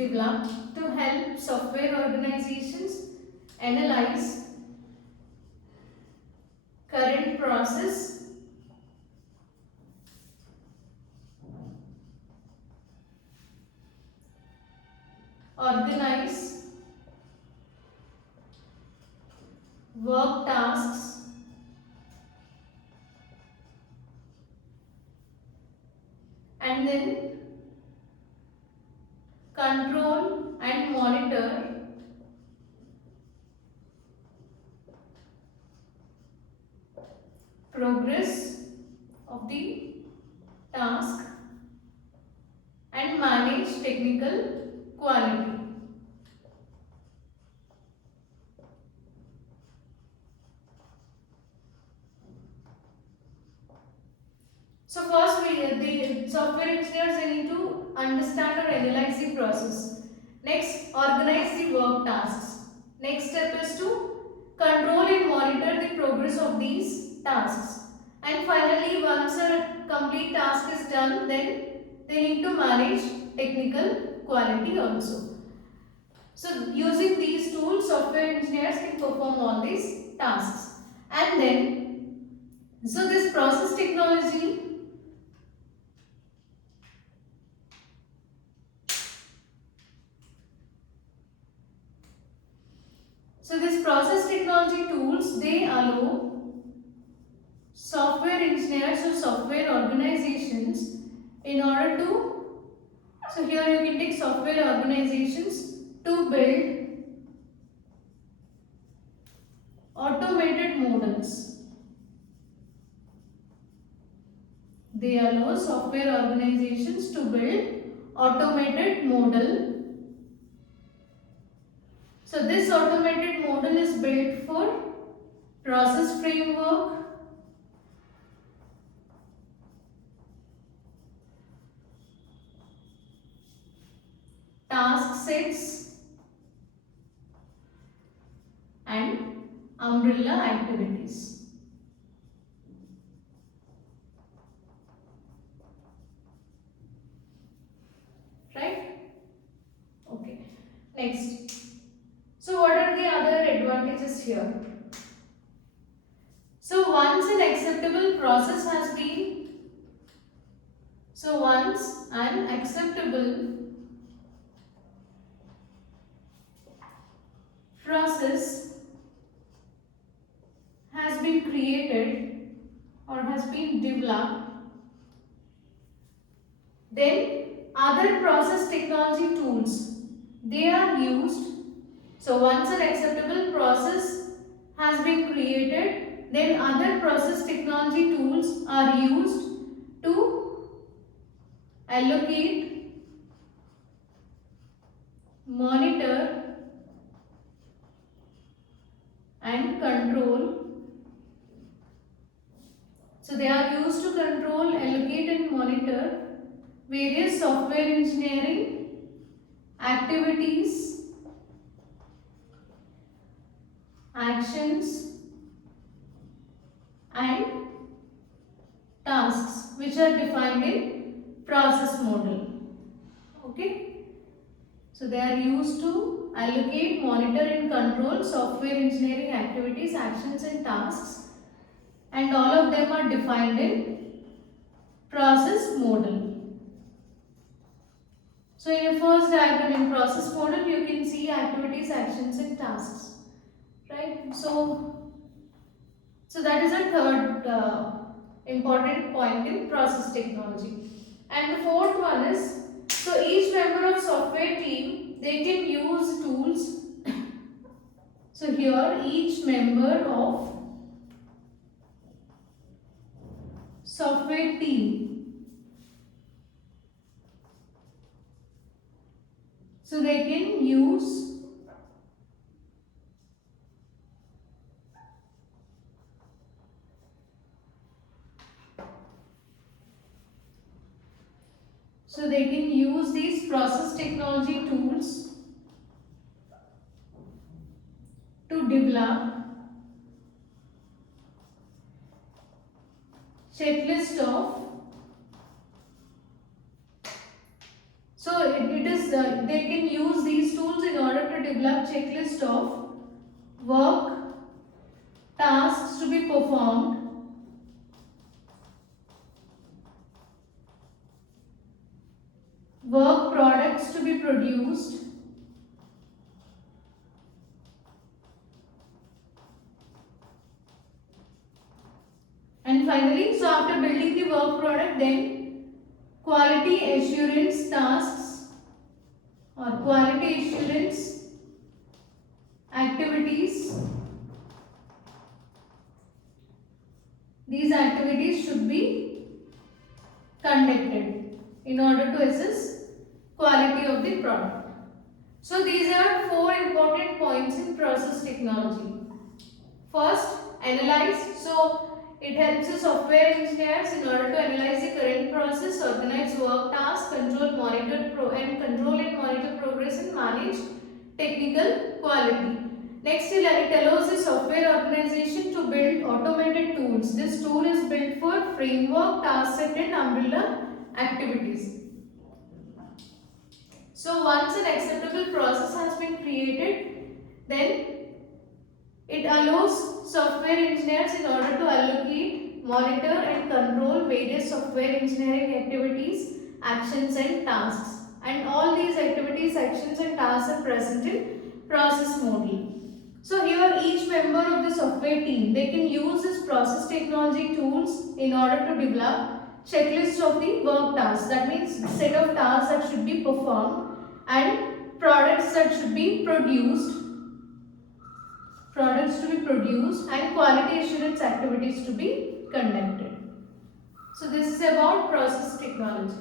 developed to help software organizations analyze current process, organize work tasks, and then control and monitor progress of the task and manage technical quality. So first the software engineers they need to understand or analyze the process. Next, organize the work tasks. Next step is to control and monitor the progress of these tasks. And finally, once a complete task is done, then they need to manage technical quality also. So using these tools, software engineers can perform all these tasks. And then, so this process technology process technology tools, they allow software engineers or software organizations in order to, so here you can take software organizations to build automated models. They allow software organizations to build automated model. So this automated model is built for process framework, task sets, and umbrella activities. Right? Okay. Next. So what are the other advantages here? So once an acceptable process has been, once an acceptable process has been created or has been developed, then other process technology tools, they are used. So once an acceptable process has been created, then other process technology tools are used to allocate, monitor and control. So they are used to control, allocate and monitor various software engineering activities, actions and tasks which are defined in process model. Okay. So they are used to allocate, monitor and control software engineering activities, actions and tasks, and all of them are defined in process model. So in the first diagram in process model you can see activities, actions and tasks. Right? So that is a third important point in process technology. And the fourth one is, so each member of software team, they can use tools. So here each member of software team, so they can use these process technology tools to develop checklist of So they can use these tools in order to develop checklist of work tasks to be performed, work products to be produced, and finally, so after building the work product, then quality assurance tasks or quality assurance activities. These activities should be conducted in order to assess quality of the product. So these are four important points in process technology. First, analyze. So it helps the software engineers in order to analyze the current process, organize work tasks, control and monitor progress and manage technical quality. Next, it allows the software organization to build automated tools. This tool is built for framework, task set and umbrella activities. So once an acceptable process has been created, then it allows software engineers in order to allocate, monitor and control various software engineering activities, actions and tasks. And all these activities, actions and tasks are present in process model. So here each member of the software team, they can use this process technology tools in order to develop checklist of the work tasks. That means set of tasks that should be performed and products that should be produced and quality assurance activities to be conducted. So this is about process technology.